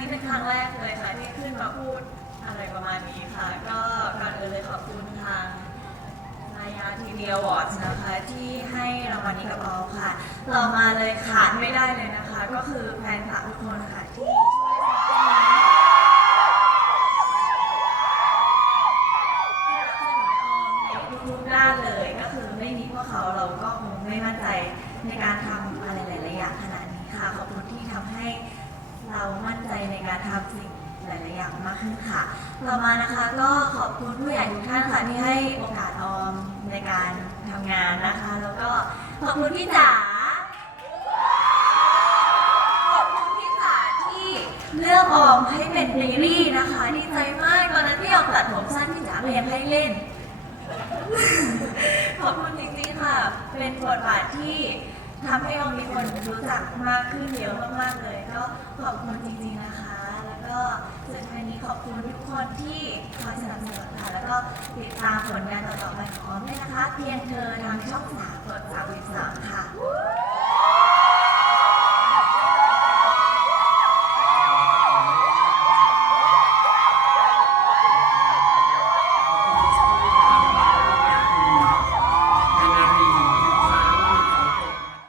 นี้เป็นครั้งแรกเลยค่ะที่ขึ้นมาพูดอะไรประมาณนี้ค่ะ ก็ก่อนอื่นเลยขอบคุณทางนายาทีเดียวอร์ดนะคะที่ให้รางวัลนี้กับเราค่ะเรามาเลยขาดไม่ได้เลยนะคะ ก็คือแฟนคลับทุกคนค่ะที่ช่วยสนับสนุนที่รับสนุนออมในทุกด้านเลยก็คือไม่มีพวกเขาเราก็คงไม่มั่นใจในการทำอะไรหลาย หลายๆอย่างมากขึ้นค่ะ ต่อมานะคะก็ขอบคุณผู้ใหญ่ทุกท่านค่ะที่ให้โอกาสออมในการทำงานนะคะ แล้วก็ขอบคุณพี่จ๋าขอบคุณพี่จ๋าที่เลือกออมให้เป็นเดลี่นะคะดีใจมากตอนนั้นพี่ออกตัดผมสั้นพี่จ๋าก็ยังให้เล่น ขอบคุณจริงๆค่ะ เป็นบทบาทที่ทำให้ออมมีคนรู้จักมากขึ้นเยอะมากๆเลย ก็ขอบคุณจริงๆนะคะ ก็สุดท้ายนี้ขอบคุณทุกคนที่คอยสนับสนุนค่ะ แล้วก็ติดตามผลงานต่อๆไปของออมด้วยนะคะ เพียงเธอทางช่องสาม